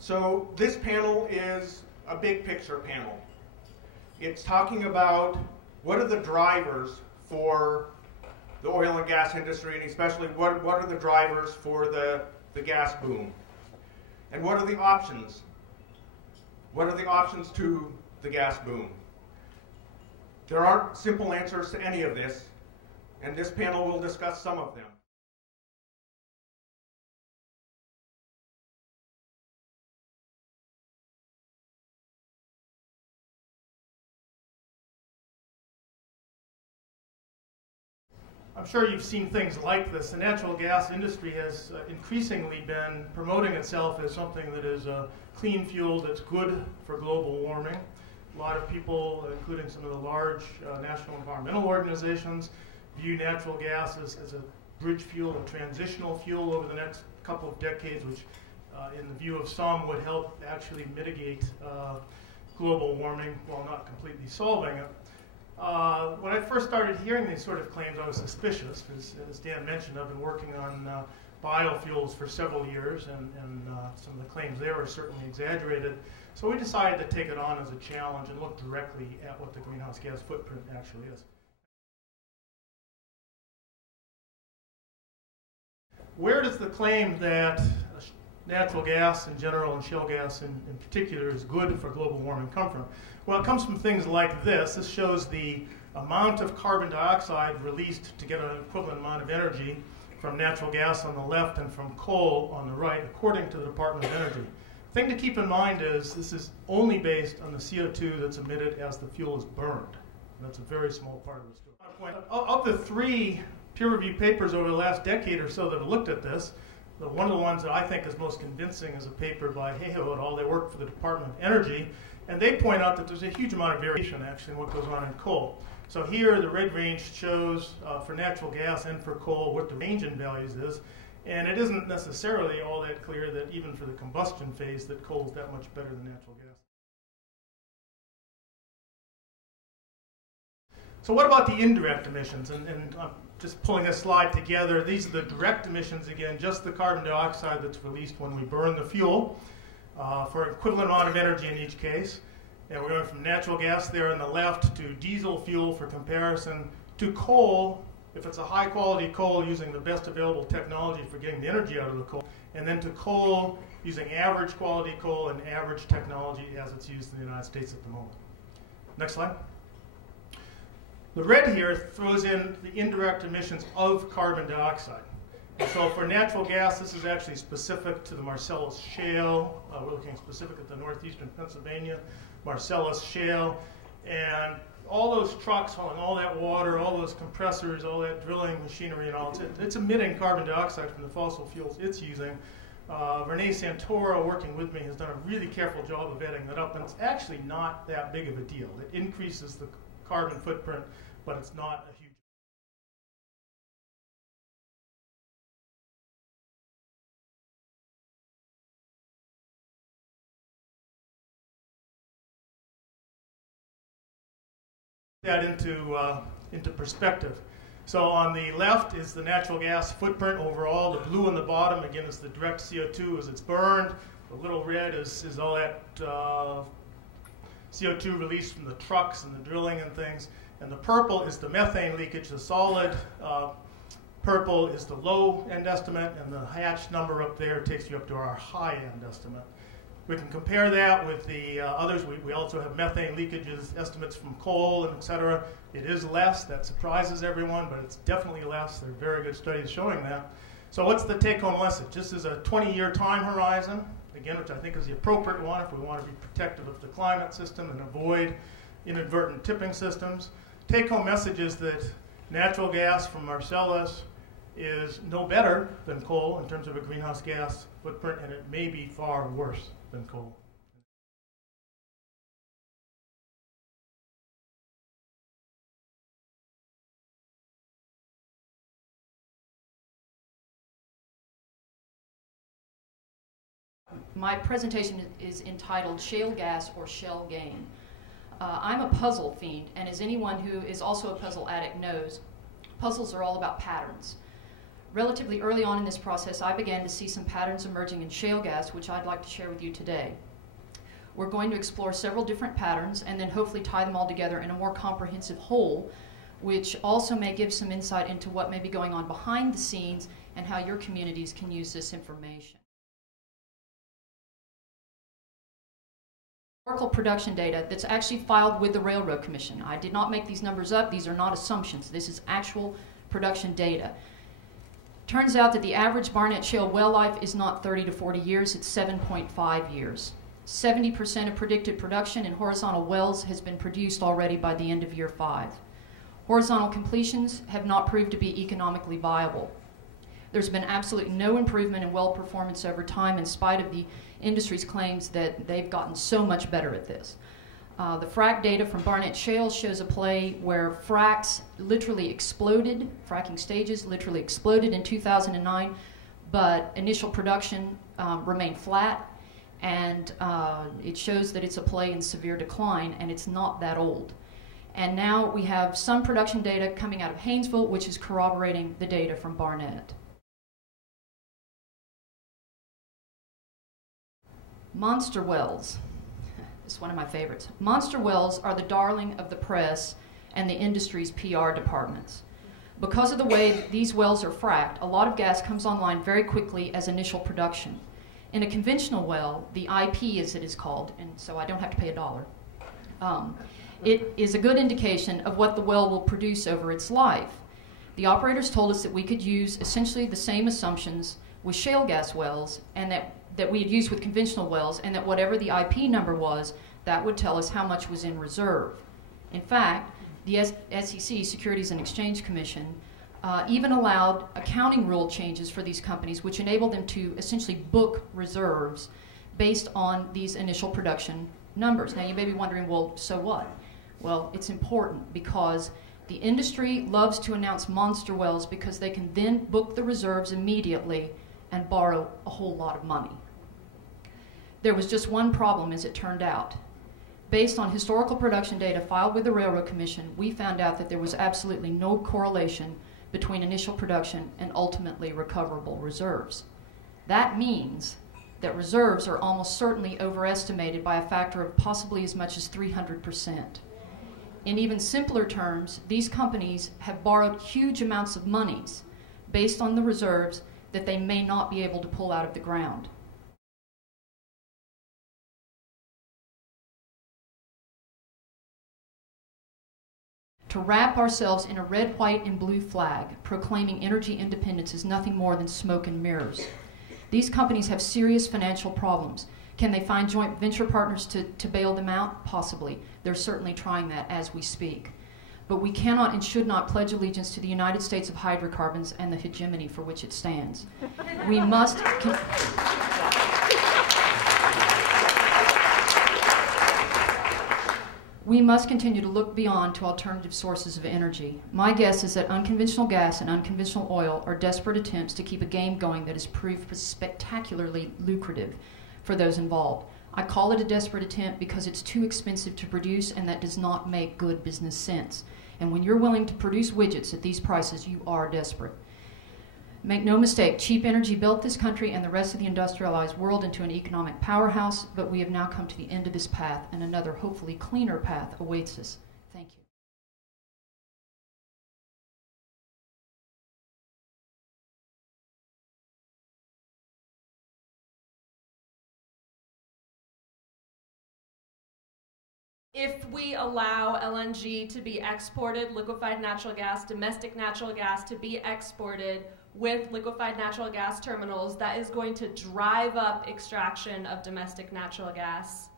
So this panel is a big picture panel. It's talking about what are the drivers for the oil and gas industry, and especially what are the drivers for the gas boom. And what are the options? What are the options to the gas boom? There aren't simple answers to any of this, and this panel will discuss some of them. I'm sure you've seen things like this. The natural gas industry has increasingly been promoting itself as something that is a clean fuel that's good for global warming. A lot of people, including some of the large national environmental organizations, view natural gas as a bridge fuel, a transitional fuel over the next couple of decades, which in the view of some would help actually mitigate global warming while not completely solving it. When I first started hearing these sort of claims, I was suspicious. As Dan mentioned, I've been working on biofuels for several years, and some of the claims there are certainly exaggerated. So we decided to take it on as a challenge and look directly at what the greenhouse gas footprint actually is. Where does the claim that natural gas in general and shale gas in particular is good for global warming come from? Well, it comes from things like this. This shows the amount of carbon dioxide released to get an equivalent amount of energy from natural gas on the left and from coal on the right, according to the Department of Energy. The thing to keep in mind is this is only based on the CO2 that's emitted as the fuel is burned. And that's a very small part of the story. Of the 3 peer-reviewed papers over the last decade or so that have looked at this, one of the ones that I think is most convincing is a paper by Hayhoe et al. They work for the Department of Energy, and they point out that there's a huge amount of variation actually in what goes on in coal. So here the red range shows for natural gas and for coal what the range in values is, and it isn't necessarily all that clear that even for the combustion phase that coal is that much better than natural gas. So what about the indirect emissions? And I'm just pulling this slide together. These are the direct emissions, again, just the carbon dioxide that's released when we burn the fuel for an equivalent amount of energy in each case. And we're going from natural gas there on the left to diesel fuel for comparison to coal, if it's a high quality coal using the best available technology for getting the energy out of the coal, and then to coal using average quality coal and average technology as it's used in the United States at the moment. Next slide. The red here throws in the indirect emissions of carbon dioxide. And so for natural gas, this is actually specific to the Marcellus Shale. We're looking specific at the northeastern Pennsylvania Marcellus Shale. And all those trucks hauling all that water, all those compressors, all that drilling machinery and all, it's emitting carbon dioxide from the fossil fuels it's using. Renee Santoro, working with me, has done a really careful job of adding that up, and it's actually not that big of a deal. It increases the carbon footprint, but it's not a huge. That into perspective. So on the left is the natural gas footprint overall. The blue on the bottom, again, is the direct CO2 as it's burned. The little red is all that CO2 released from the trucks and the drilling and things. And the purple is the methane leakage. The solid purple is the low-end estimate, and the hatched number up there takes you up to our high-end estimate. We can compare that with the others. We also have methane leakages estimates from coal and et cetera. It is less. That surprises everyone, but it's definitely less. There are very good studies showing that. So what's the take-home message? This is a 20-year time horizon, again, which I think is the appropriate one if we want to be protective of the climate system and avoid inadvertent tipping systems. Take-home message is that natural gas from Marcellus is no better than coal in terms of a greenhouse gas footprint, and it may be far worse than coal. My presentation is entitled Shale Gas or Shell Game. I'm a puzzle fiend, and as anyone who is also a puzzle addict knows, puzzles are all about patterns. Relatively early on in this process, I began to see some patterns emerging in shale gas, which I'd like to share with you today. We're going to explore several different patterns and then hopefully tie them all together in a more comprehensive whole, which also may give some insight into what may be going on behind the scenes and how your communities can use this information. Historical production data that's actually filed with the Railroad Commission. I did not make these numbers up. These are not assumptions. This is actual production data. Turns out that the average Barnett Shale well life is not 30 to 40 years, it's 7.5 years. 70% of predicted production in horizontal wells has been produced already by the end of year 5. Horizontal completions have not proved to be economically viable. There's been absolutely no improvement in well performance over time in spite of the industry's claims that they've gotten so much better at this. The frac data from Barnett Shale shows a play where fracks literally exploded, fracking stages literally exploded in 2009, but initial production remained flat, and it shows that it's a play in severe decline, and it's not that old. And now we have some production data coming out of Haynesville, which is corroborating the data from Barnett. Monster wells. It's one of my favorites. Monster wells are the darling of the press and the industry's PR departments. Because of the way these wells are fracked, a lot of gas comes online very quickly as initial production. In a conventional well, the IP, as it is called, and so I don't have to pay $1, it is a good indication of what the well will produce over its life. The operators told us that we could use essentially the same assumptions with shale gas wells and that we had used with conventional wells, and that whatever the IP number was, that would tell us how much was in reserve. In fact, the SEC, Securities and Exchange Commission, even allowed accounting rule changes for these companies, which enabled them to essentially book reserves based on these initial production numbers. Now you may be wondering, well, so what? Well, it's important because the industry loves to announce monster wells because they can then book the reserves immediately and borrow a whole lot of money. There was just one problem, as it turned out. Based on historical production data filed with the Railroad Commission, we found out that there was absolutely no correlation between initial production and ultimately recoverable reserves. That means that reserves are almost certainly overestimated by a factor of possibly as much as 300%. In even simpler terms, these companies have borrowed huge amounts of monies based on the reserves that they may not be able to pull out of the ground. To wrap ourselves in a red, white, and blue flag, proclaiming energy independence is nothing more than smoke and mirrors. These companies have serious financial problems. Can they find joint venture partners to bail them out? Possibly. They're certainly trying that as we speak. But we cannot and should not pledge allegiance to the United States of hydrocarbons and the hegemony for which it stands. We must... We must continue to look beyond to alternative sources of energy. My guess is that unconventional gas and unconventional oil are desperate attempts to keep a game going that has proved spectacularly lucrative for those involved. I call it a desperate attempt because it's too expensive to produce, and that does not make good business sense. And when you're willing to produce widgets at these prices, you are desperate. Make no mistake, cheap energy built this country and the rest of the industrialized world into an economic powerhouse, but we have now come to the end of this path, and another, hopefully cleaner path awaits us. Thank you. If we allow LNG to be exported, liquefied natural gas, domestic natural gas to be exported with liquefied natural gas terminals, that is going to drive up extraction of domestic natural gas.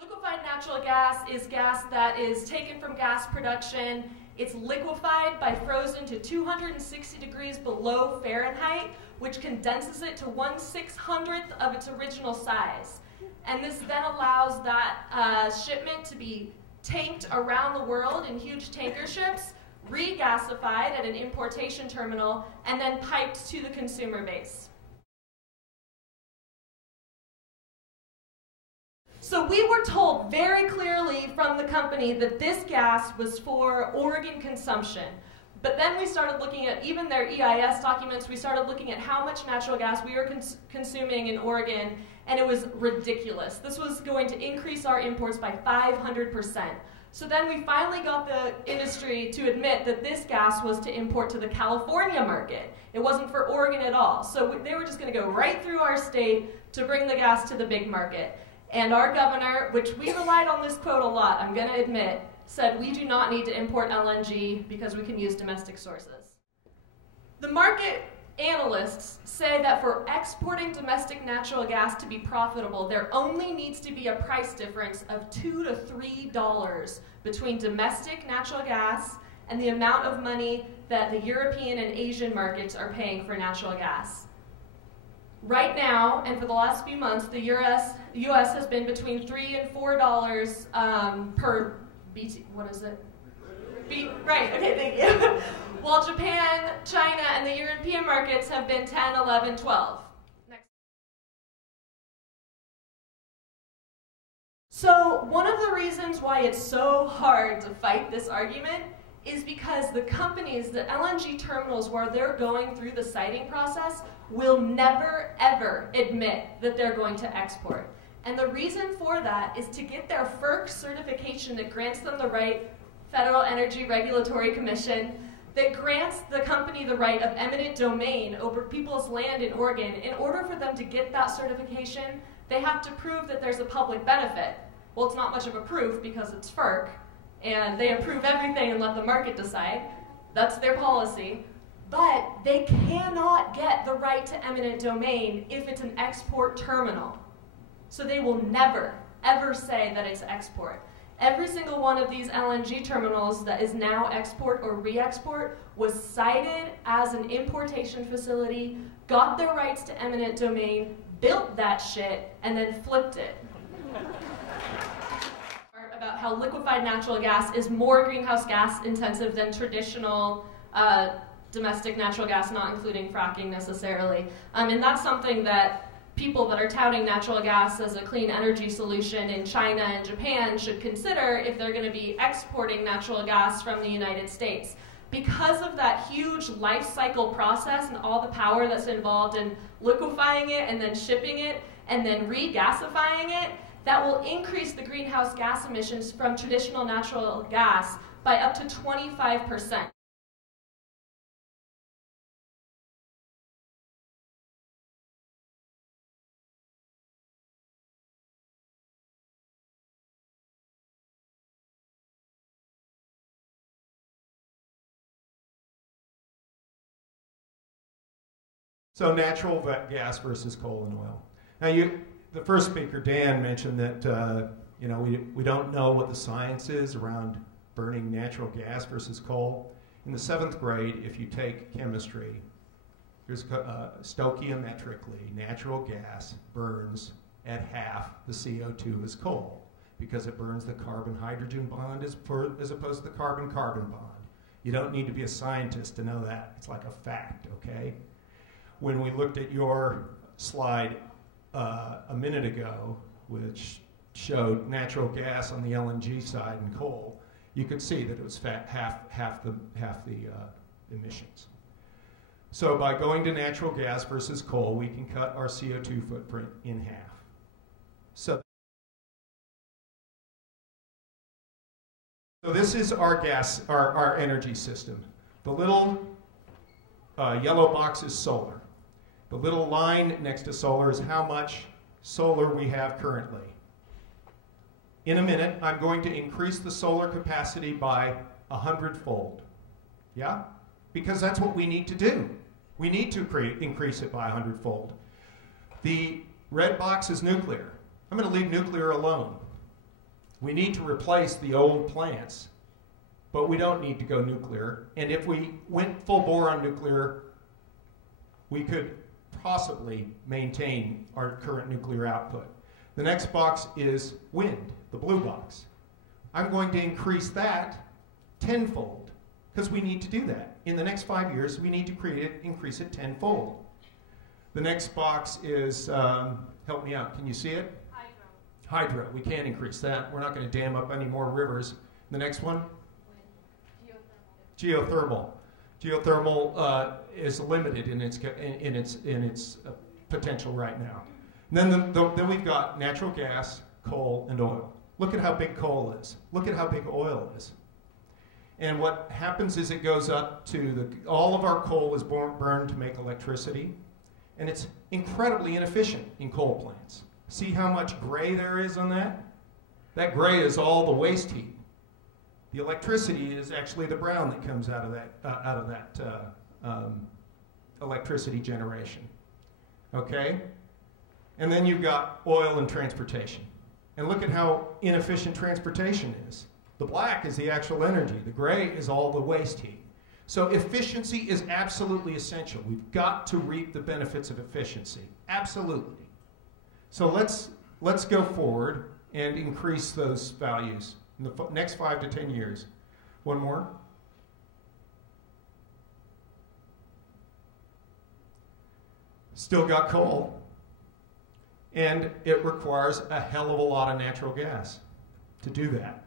Liquefied natural gas is gas that is taken from gas production. It's liquefied by frozen to 260 degrees below Fahrenheit, which condenses it to 1/600th of its original size. And this then allows that shipment to be tanked around the world in huge tanker ships, regasified at an importation terminal, and then piped to the consumer base. So we were told very clearly from the company that this gas was for Oregon consumption. But then we started looking at even their EIS documents. We started looking at how much natural gas we were consuming in Oregon, and it was ridiculous. This was going to increase our imports by 500%. So then we finally got the industry to admit that this gas was to import to the California market. It wasn't for Oregon at all. So they were just going to go right through our state to bring the gas to the big market. And our governor, which we relied on this quote a lot, I'm going to admit, said we do not need to import LNG because we can use domestic sources. The market analysts say that for exporting domestic natural gas to be profitable, there only needs to be a price difference of $2 to $3 between domestic natural gas and the amount of money that the European and Asian markets are paying for natural gas. Right now, and for the last few months, the US has been between $3 and $4 per BT, what is it? Right, okay, thank you. While Japan, China, and the European markets have been 10, 11, 12. Next. So one of the reasons why it's so hard to fight this argument is because the companies, the LNG terminals where they're going through the siting process will never, ever admit that they're going to export. And the reason for that is to get their FERC certification that grants them the right, Federal Energy Regulatory Commission, that grants the company the right of eminent domain over people's land in Oregon. In order for them to get that certification, they have to prove that there's a public benefit. Well, it's not much of a proof because it's FERC, and they approve everything and let the market decide. That's their policy. But they cannot get the right to eminent domain if it's an export terminal. So they will never, ever say that it's export. Every single one of these LNG terminals that is now export or re-export was cited as an importation facility, got their rights to eminent domain, built that shit, and then flipped it. About how liquefied natural gas is more greenhouse gas intensive than traditional domestic natural gas, not including fracking necessarily. And that's something that people that are touting natural gas as a clean energy solution in China and Japan should consider if they're going to be exporting natural gas from the United States. Because of that huge life cycle process and all the power that's involved in liquefying it and then shipping it and then regasifying it, that will increase the greenhouse gas emissions from traditional natural gas by up to 25%. So natural gas versus coal and oil. Now, the first speaker, Dan, mentioned that we don't know what the science is around burning natural gas versus coal. In the 7th grade, if you take chemistry, there's stoichiometrically, natural gas burns at half the CO2 as coal because it burns the carbon-hydrogen bond as opposed to the carbon-carbon bond. You don't need to be a scientist to know that. It's like a fact, okay? When we looked at your slide a minute ago, which showed natural gas on the LNG side and coal, you could see that it was half the emissions. So by going to natural gas versus coal, we can cut our CO2 footprint in half. So this is our energy system. The little yellow box is solar. The little line next to solar is how much solar we have currently. In a minute, I'm going to increase the solar capacity by 100-fold. Yeah? Because that's what we need to do. We need to increase it by 100-fold. The red box is nuclear. I'm going to leave nuclear alone. We need to replace the old plants, but we don't need to go nuclear. And if we went full bore on nuclear, we could possibly maintain our current nuclear output. The next box is wind, the blue box. I'm going to increase that tenfold because we need to do that. In the next 5 years, we need to increase it tenfold. The next box is, help me out, can you see it? Hydro. We can't increase that. We're not going to dam up any more rivers. The next one? Wind. Geothermal. Geothermal. Geothermal is limited in its potential right now. And then we've got natural gas, coal, and oil. Look at how big coal is. Look at how big oil is. And what happens is it goes up to all of our coal is burned to make electricity, and it's incredibly inefficient in coal plants. See how much gray there is on that? That gray is all the waste heat. The electricity is actually the brown that comes out of that electricity generation. Okay? And then you've got oil and transportation. And look at how inefficient transportation is. The black is the actual energy. The gray is all the waste heat. So efficiency is absolutely essential. We've got to reap the benefits of efficiency. Absolutely. So let's go forward and increase those values in the next 5 to 10 years. One more. Still got coal. And it requires a hell of a lot of natural gas to do that.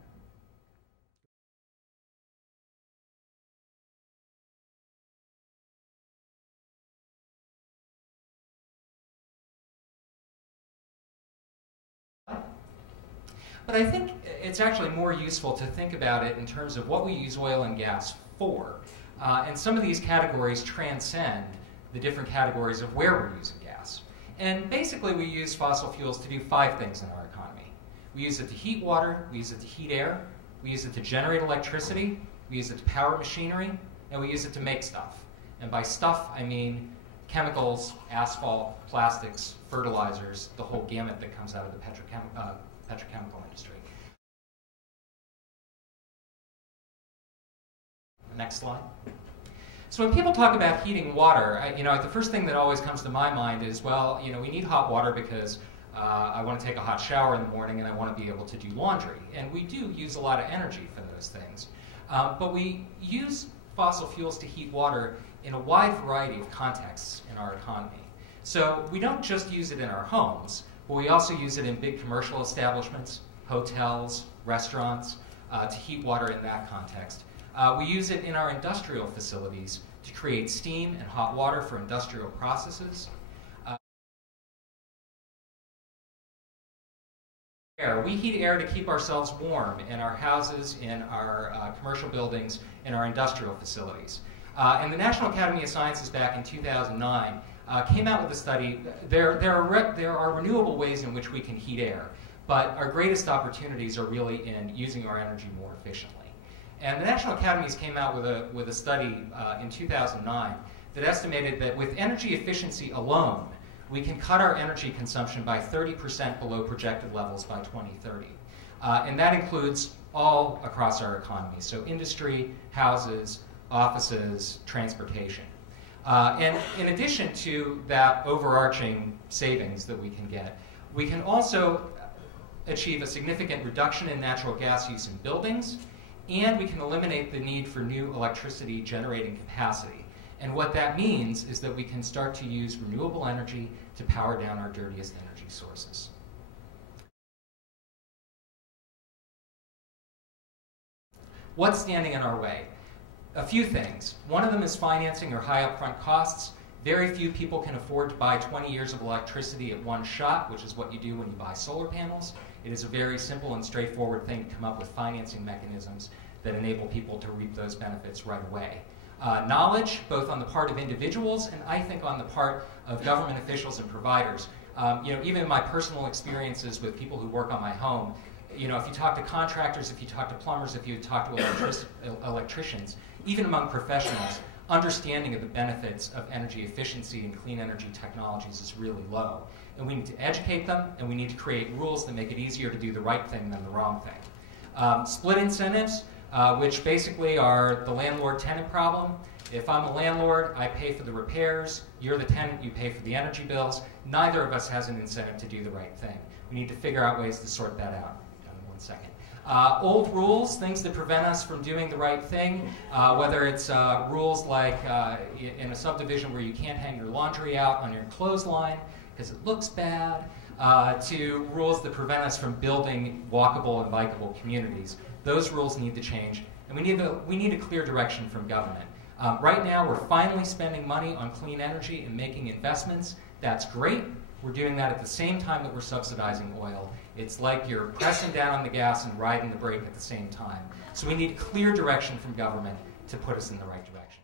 But I think it's actually more useful to think about it in terms of what we use oil and gas for. And some of these categories transcend the different categories of where we're using gas. And basically we use fossil fuels to do 5 things in our economy. We use it to heat water, we use it to heat air, we use it to generate electricity, we use it to power machinery, and we use it to make stuff. And by stuff, I mean chemicals, asphalt, plastics, fertilizers, the whole gamut that comes out of the petrochemical industry. Next slide. So when people talk about heating water, the first thing that always comes to my mind is, well, we need hot water because I want to take a hot shower in the morning and I want to be able to do laundry. And we do use a lot of energy for those things. But we use fossil fuels to heat water in a wide variety of contexts in our economy. So we don't just use it in our homes, but we also use it in big commercial establishments, hotels, restaurants, to heat water in that context. We use it in our industrial facilities to create steam and hot water for industrial processes. We heat air to keep ourselves warm in our houses, in our commercial buildings, in our industrial facilities. And the National Academy of Sciences back in 2009 came out with a study. There are renewable ways in which we can heat air, but our greatest opportunities are really in using our energy more efficiently. And the National Academies came out with a study in 2009 that estimated that with energy efficiency alone, we can cut our energy consumption by 30% below projected levels by 2030. And that includes all across our economy, so industry, houses, offices, transportation. And in addition to that overarching savings that we can get, we can also achieve a significant reduction in natural gas use in buildings, and we can eliminate the need for new electricity generating capacity. And what that means is that we can start to use renewable energy to power down our dirtiest energy sources. What's standing in our way? A few things. One of them is financing or high upfront costs. Very few people can afford to buy 20 years of electricity at one shot, which is what you do when you buy solar panels. It is a very simple and straightforward thing to come up with financing mechanisms that enable people to reap those benefits right away. Knowledge, both on the part of individuals and I think on the part of government officials and providers. Even in my personal experiences with people who work on my home, if you talk to contractors, if you talk to plumbers, if you talk to electricians, even among professionals, understanding of the benefits of energy efficiency and clean energy technologies is really low. And we need to educate them, and we need to create rules that make it easier to do the right thing than the wrong thing. Split incentives, which basically are the landlord-tenant problem. If I'm a landlord, I pay for the repairs. You're the tenant, you pay for the energy bills. Neither of us has an incentive to do the right thing. We need to figure out ways to sort that out. In 1 second. Old rules, things that prevent us from doing the right thing, whether it's rules like in a subdivision where you can't hang your laundry out on your clothesline because it looks bad, to rules that prevent us from building walkable and bikeable communities. Those rules need to change, and we need a clear direction from government. Right now, we're finally spending money on clean energy and making investments. That's great. We're doing that at the same time that we're subsidizing oil. It's like you're pressing down on the gas and riding the brake at the same time. So we need clear direction from government to put us in the right direction.